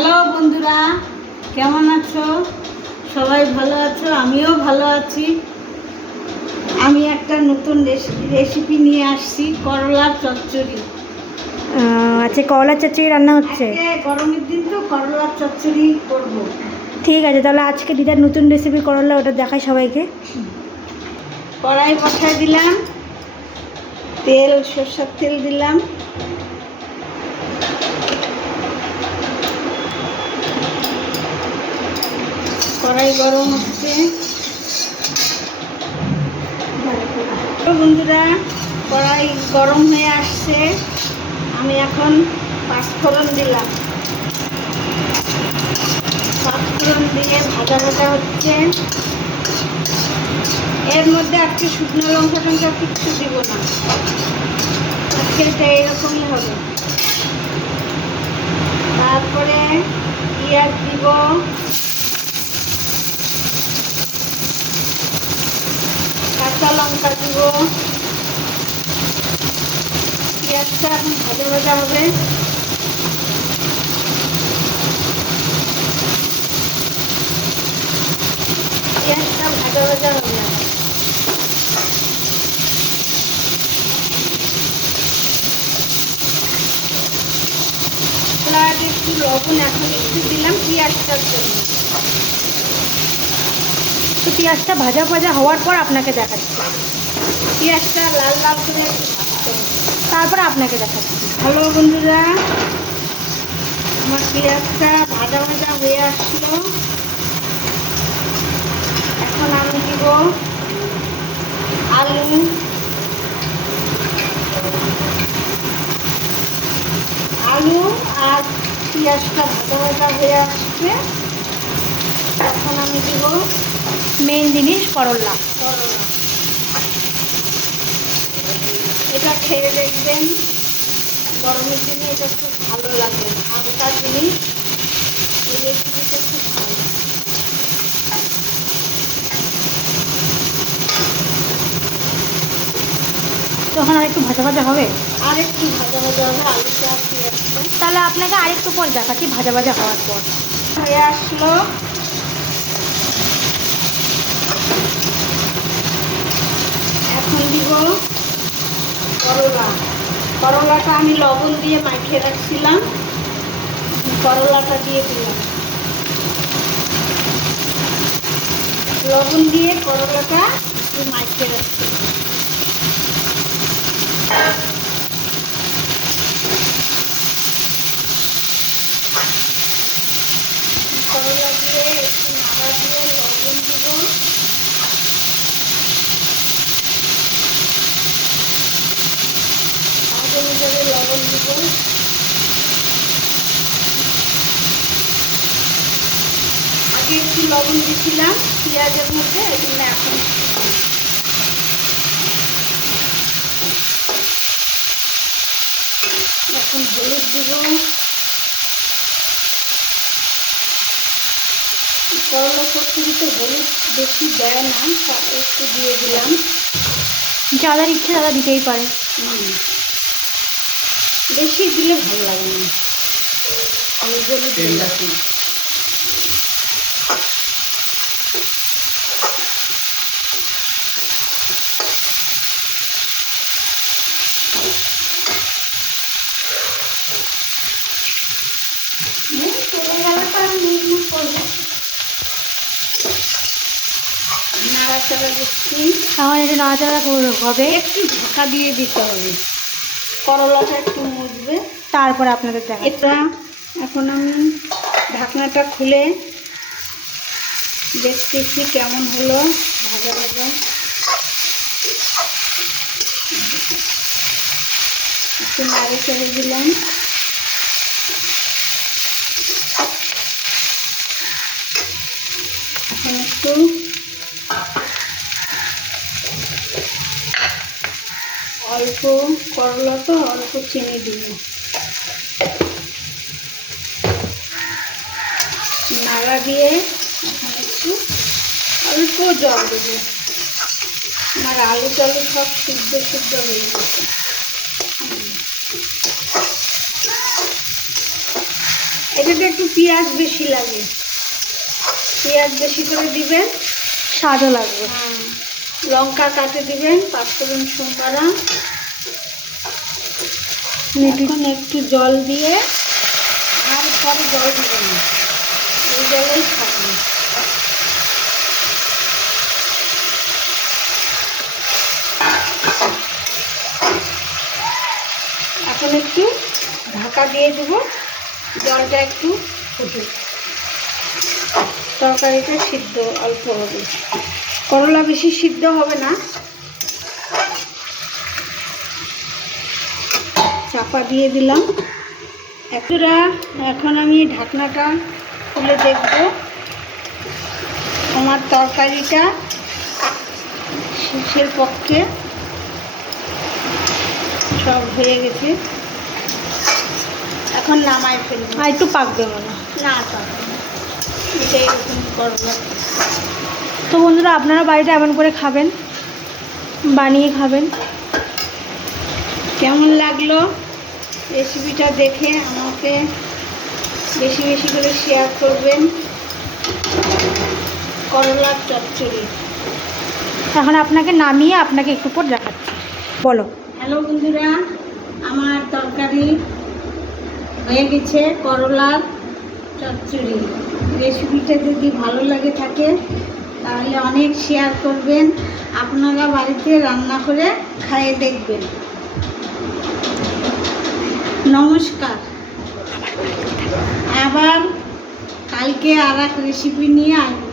Hello বন্ধুরা, কেমন আছো? সবাই ভালো আছো? আমিও ভালো আছি। আমি একটা নতুন রেসিপি নিয়ে আসছি, করলার চচ্চড়ি। আচ্ছা, করলার চচ্চড়ি রান্না হচ্ছে। গরমের দিন তো করলার চচ্চড়ি করব। ঠিক আছে, তাহলে আজকে দিদার নতুন রেসিপি করলা, ওটা দেখাই সবাইকে। কড়াই বসাই দিলাম, সরষের তেল দিলাম, কড়াই গরম হচ্ছে। বন্ধুরা, কড়াই গরম হয়ে আসছে, আমি এখন পাঁচফোড়ন দিলাম। পাঁচফোড়ন দিয়ে ভাজা ভাজা হচ্ছে। এর মধ্যে আজকে শুকনো লঙ্কা টঙ্কা কিচ্ছু দিব না, আজকে এটা এরকমই হবে। তারপরে পেঁয়াজ দিব, কাঁচা লঙ্কা দিব। পেঁয়াজটা এখন ভাজা ভাজা হবে। পেঁয়াজটা ভাজা ভাজা হবে। আগে একটু লবণ এখন একটু দিলাম পেঁয়াজটার জন্য। তো পেঁয়াজটা ভাজা ভাজা হওয়ার পর আপনাকে দেখাচ্ছি। পেঁয়াজটা লাল লাল করে একটু ভাজতে হবে, তারপর আপনাকে দেখাচ্ছি। হ্যালো বন্ধুরা, আমার পেঁয়াজটা ভাজা ভাজা হয়ে আসলো। এখন আমি দিব আলু, আলু আর পেঁয়াজটা ভাজা ভাজা হয়ে আসবে। এখন আমি দিব মেন জিনিস করলা। করলা। এটা খেয়ে দেখবেন, গরমের দিনে এটা খুব ভালো লাগে, হালকা জিনিস। এই রেসিপিটা খুব ভালো। তখন আর একটু ভাজা ভাজা হবে। আর একটু ভাজা ভাজা হবে আলুটা আর পেঁয়াজটা। তাহলে আপনাকে আরেকটু পর দেখাচ্ছি ভাজা ভাজা হওয়ার পর। হয়ে আসলো। এখন দিব করলা। করলাটা আমি লবণ দিয়ে মাখিয়ে রাখছিলাম, করলাটা দিয়ে দিলাম। লবণ দিয়ে করলাটা একটু মাখিয়ে রাখছিলাম। করলা দিয়ে একটু নাড়া দিয়ে লবণ দিব। স্বাদ অনুযায়ী লবণ দিব। আগে একটু লবণ দিয়েছিলাম পেঁয়াজের মধ্যে, এই জন্য এখন হলুদ দিব। করলা চচ্চড়িতে হলুদ বেশি দেয় না, একটু দিয়ে দিলাম। যাদের ইচ্ছে তারা দিতেই পারে। বেশি দিলে ভালো লাগে না, হলুদ দিলে। নাড়াচাড়া দিচ্ছি। আমার একটু নাড়াচাড়া হবে, একটু ঢাকা দিয়ে দিতে হবে, করলাটা একটু মুছবে। তারপরে আপনাদের দেখা। এটা এখন আমি ঢাকনাটা খুলে দেখতেছি কেমন হলো ভাজা ভাজা। একটু নাড়ে চেড়ে দিলাম। এখন একটু অল্প, করলা তো অল্প চিনি দিব, নাড়া দিয়ে এখন একটু অল্প জল দেবো। আমার আলু টালু সব সিদ্ধ সিদ্ধ হয়ে গেছে। এটাতে একটু পেঁয়াজ বেশি লাগে, পেঁয়াজ বেশি করে দিবেন, স্বাদও লাগবে। লঙ্কা কাটে দিবেন, পাঁচফোড়ন সোমবারা। এখন একটু জল দিয়ে, আর পরে জল দিবেন না, এই জলেই থাকবে। এখন একটু ঢাকা দিয়ে দেব, জলটা একটু ফুটুক, তরকারিটা সিদ্ধ অল্প হবে, করলা বেশি সিদ্ধ হবে না। চাপা দিয়ে দিলাম একটুরা। এখন আমি ঢাকনাটা খুলে দেখব আমার তরকারিটা শেষের পক্ষে সব হয়ে গেছে। এখন নামায় ফেলবো। আর একটু পাকবে মনে হয়। না পাকবে না, এটা এরকম করলা। তো বন্ধুরা, আপনারা বাড়িতে এমন করে খাবেন, বানিয়ে খাবেন। কেমন লাগলো রেসিপিটা দেখে আমাকে বেশি বেশি করে শেয়ার করবেন। করলার চচ্চড়ি। এখন আপনাকে নামিয়ে আপনাকে একটু পর দেখাচ্ছি। বলো। হ্যালো বন্ধুরা, আমার তরকারি হয়ে গেছে, করলার চচ্চড়ি। রেসিপিটা যদি ভালো লাগে থাকে তাহলে অনেক শেয়ার করবেন, আপনারা বাড়িতে রান্না করে খাইয়ে দেখবেন। নমস্কার। আবার কালকে আর এক রেসিপি নিয়ে আসবো।